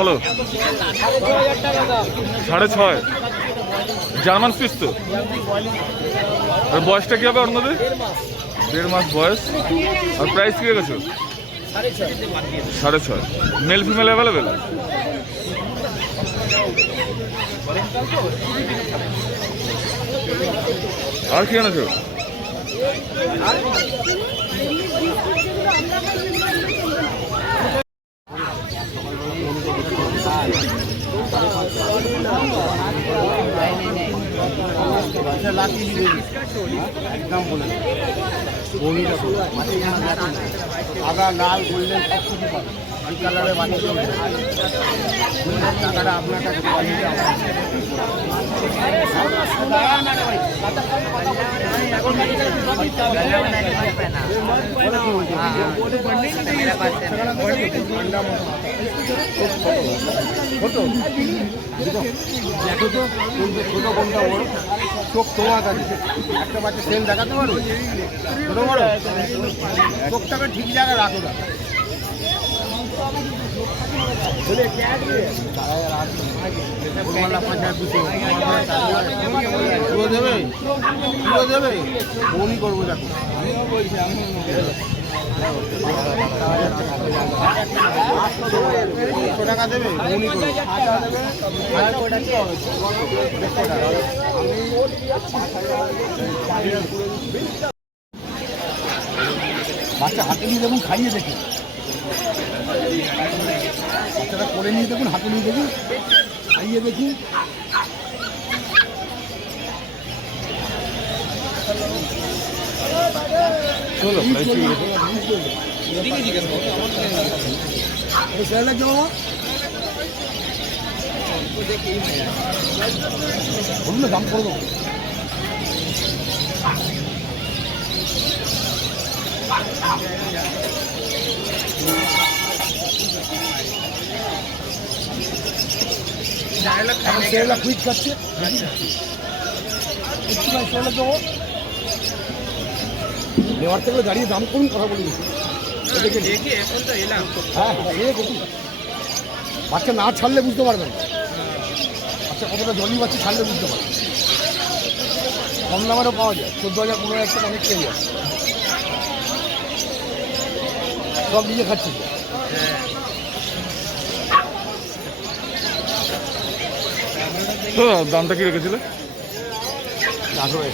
বলো 6.5 German speech তো। আর বয়সটা কি হবে আপনাদের? 1.5 মাস বয়স। আর প্রাইস কি গেছো? 6.5। Male female available? আর কি এনেছো? আদা লাল গোল্ডেন সব কিছু পাবে। এই কালারে বানিয়ে টাকাটা আপনার কাছে দেখো তো ছোট কোনটা বড় চোখ তোমার কাছে একটা বাচ্চা সেল দেখাতে পারো ছোট বড় চোখটাকে ঠিক জায়গায় রাখো না দেবে ফোনই করবো দেখো টাকা দেবে ফোনই করবো বাচ্চা হাতে নিয়ে দেখুন খাইয়ে দেখি বাচ্চাটা করে নিয়ে দেখুন হাতে নিয়ে দেখুন খাইয়ে দেখি চলো বলুন না দাম করে দেবো সেগুলা কুইক খাচ্ছে নেওয়ার থেকে দাঁড়িয়ে দাম করুন কথা বলি হ্যাঁ বাচ্চা না ছাড়লে বুঝতে পারবেন বাচ্চা কতটা জলই বাচ্চা ছাড়লে বুঝতে পারবেন কম দামেরও পাওয়া যায় 14,000 15,000 টাকা অনেক পেয়ে যায় সব নিজে খাচ্ছি তো দামটা কি রেখেছিলে? 18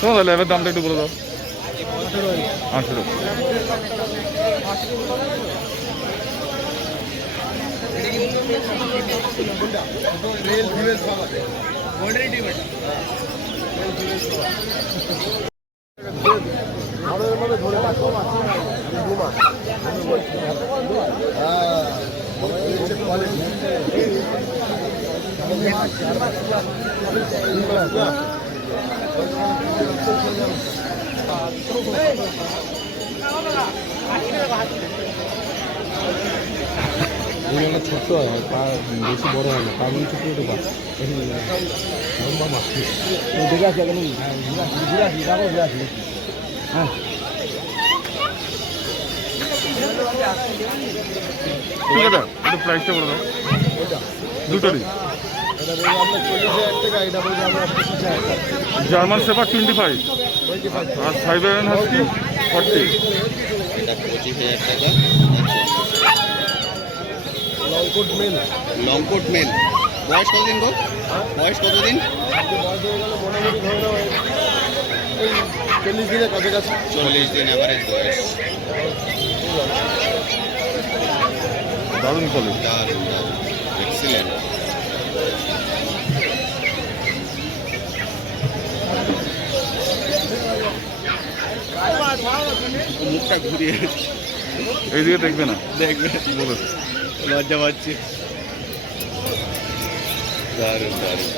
তাহলে এবার দামটা একটু বলে দাও। 18। ছোট্ট হয় তার বেশি বড় হয় না তার ছোট ছোট গাছ লম্বা মাছ দেখে আসি এখন ঘুরে আসি যাবো ঘুরে আসি হ্যাঁ ঠিক আছে একটু প্রাইসটা বলে দাও দুটোরই। জার্মান শেফার 25 আর সাইবেরিয়ান হাস্কি 40। লংকোট মেল বয়স কতদিন গো? বয়স কতদিন? বয়স হয়ে গেল মোটামুটি ধরে নাও ওই 40 দিনের কাছাকাছি 40 দিন অ্যাভারেজ বয়স। দারুণ কলেজ দারুণ এক্সিলেন্ট। মুখটা ঘুরিয়ে এইদিকে দেখবে না দেখবে বলো লজ্জা পাচ্ছি। দারুণ দারুণ।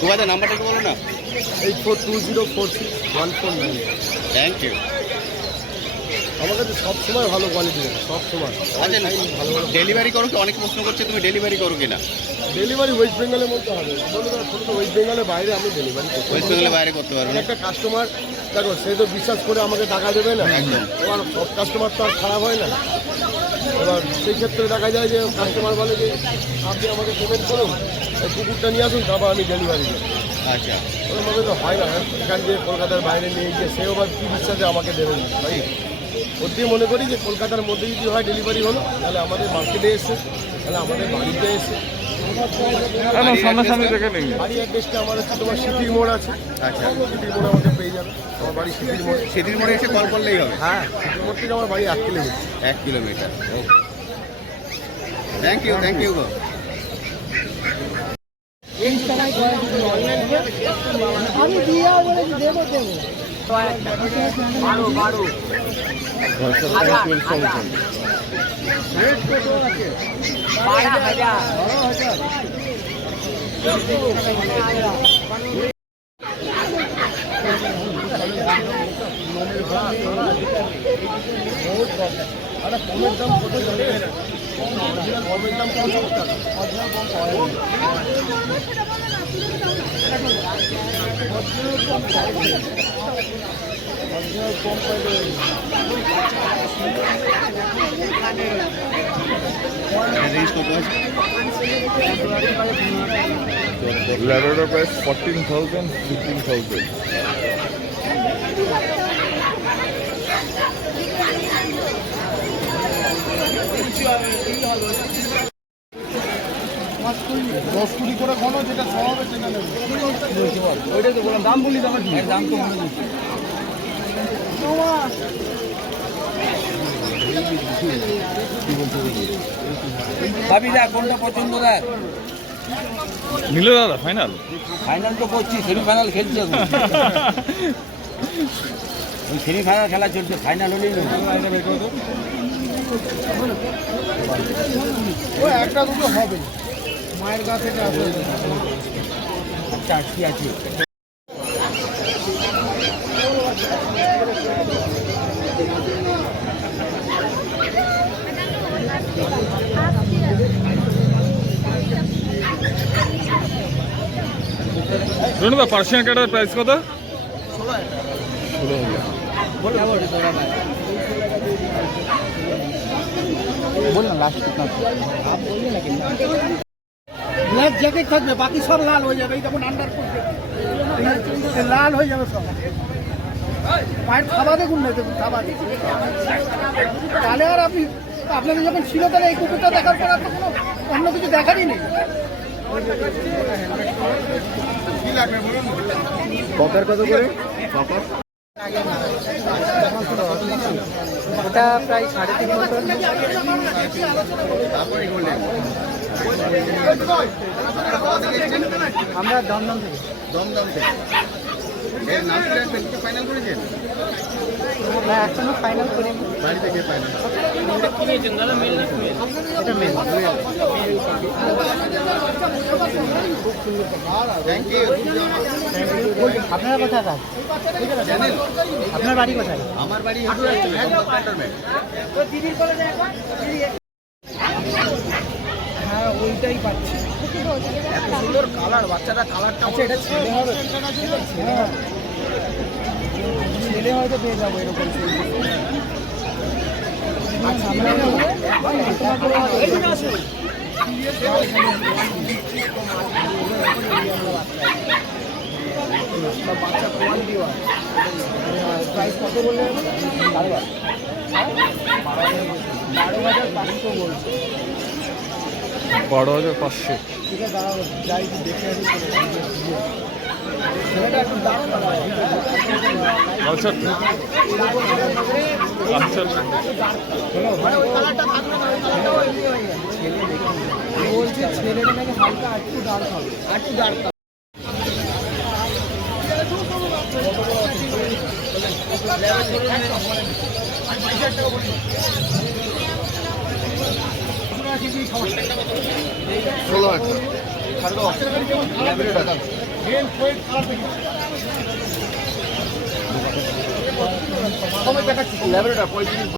তোমাদের নাম্বারটা একটু বলো না। 84204614 থ্যাংক ইউ। আমার কাছে সবসময় ভালো কোয়ালিটি আছে, সবসময়। আচ্ছা, ভালো ভালো ডেলিভারি করো কি? অনেক প্রশ্ন করছে তুমি ডেলিভারি করো কিনা। ডেলিভারি ওয়েস্ট বেঙ্গলের মধ্যে হবে, ওয়েস্ট বেঙ্গলের বাইরে আমি ডেলিভারি করতে ওয়েস্ট বেঙ্গলের বাইরে করতে পারবো না। একটা কাস্টমার দেখো, সে তো বিশ্বাস করে আমাকে টাকা দেবে না, এবার সব কাস্টমার তো আর খারাপ হয় না। এবার সেই ক্ষেত্রে দেখা যায় যে কাস্টমার বলে যে আপনি আমাকে পেমেন্ট করুন, এই কুকুরটা নিয়ে আসুন, তারপর আমি ডেলিভারি দেবো। আচ্ছা, ওরকমভাবে তো হয় না। এখান দিয়ে কলকাতার বাইরে নিয়ে গিয়ে সেও আবার কী বিশ্বাসে আমাকে দেবেন না, তাই ওটি মনে করি যে কলকাতার মধ্যে যদি হয় ডেলিভারি হলো, তাহলে আমাদের মার্কেটে এসে, তাহলে আমাদের বাড়িতে এসে। সামনাসামনি দেখে নেই। বাড়ি অ্যাড্রেসটা আমার হচ্ছে তোমার সিটির মোড় আছে। আচ্ছা, সিটির মোড়ে আমাকে পেয়ে যাবে, আমার বাড়ি সিটির মোড়ে। সেদিন মোড়ে এসে কল করলেই হবে। হ্যাঁ, সিটির মোড় থেকে আমার বাড়ি 1 kilometer. 1 kilometer. Thank you, thank you গো। আমি দিয়া বলেছি দেবো দেবো আরে কমের দাম কত জানে? কমের দাম 50 টাকা। রেঞ্জ কত আছে? Labrador price 14,000, 15,000. দশ কুড়ি করে ঘন যেটা সব হবে সেটা নেবে। ওইটাই তো বললাম, দাম বলি, দামের দাম তো বলে দিচ্ছি। ভাবি দেখ কোনটা পছন্দ দেখ। নিলে দাদা ফাইনাল? ফাইনাল তো করছি, সেমিফাইনাল খেলছে। ওই সেমিফাইনাল খেলা চলছে, ফাইনাল হলেই নেব। ও একটা দুটো হবে, মায়ের গা থেকে আসবে। আচ্ছা, ঠিক আছে। রুনুদা, পার্সিয়ান ক্যাটের প্রাইস কত? 16,000। বল না লাস্ট কিतना ব্ল্যাক জ্যাকেট থাকবে, বাকি সব লাল হয়ে যাবে। এই দেখুন আন্ডার লাল হয়ে যাবে সব। পায়ের খাবার দেখুন না, দেখুন খাবার। তাহলে আর আপনি, আপনাদের যখন ছিল তাহলে এই কুকুরটা দেখার পর আর তো কোনো অন্য কিছু দেখারই নেই। কপার কত করে? কপার ওটা প্রায় 3.5 বছর। আমরা দমদম থেকে। দমদম থেকে। এর নাম কি ফাইনাল করেছেন? না, এখনো ফাইনাল করিনি। বাড়ি থেকে ফাইনাল। এটা মেল। Thank you. আপনারা কোথায় কাজ? চ্যানেল? আপনার বাড়ি কোথায়? আমার বাড়ি হচ্ছে হ্যাঁ, ওইটাই পাচ্ছি। এত সুন্দর কালার, বাচ্চাটা কালারটা। আচ্ছা, এটা ছেলে হবে? হ্যাঁ, ছেলে হয়তো পেয়ে যাবো এরকম। আচ্ছা, আমরা বাচ্চা কোয়ালিটি হয়। প্রাইস কত বললে? 12,500 বলছে। 12,500। ঠিক আছে, দাঁড়াবো, যাই একটু দেখে আসি। ছেলেটা একটু দাঁড়ান, আচ্ছা আচ্ছা, বলছে ছেলেটা নাকি হালকা একটু ডার্ক হবে, একটু ডার্ক। ল্যাবরেটর 35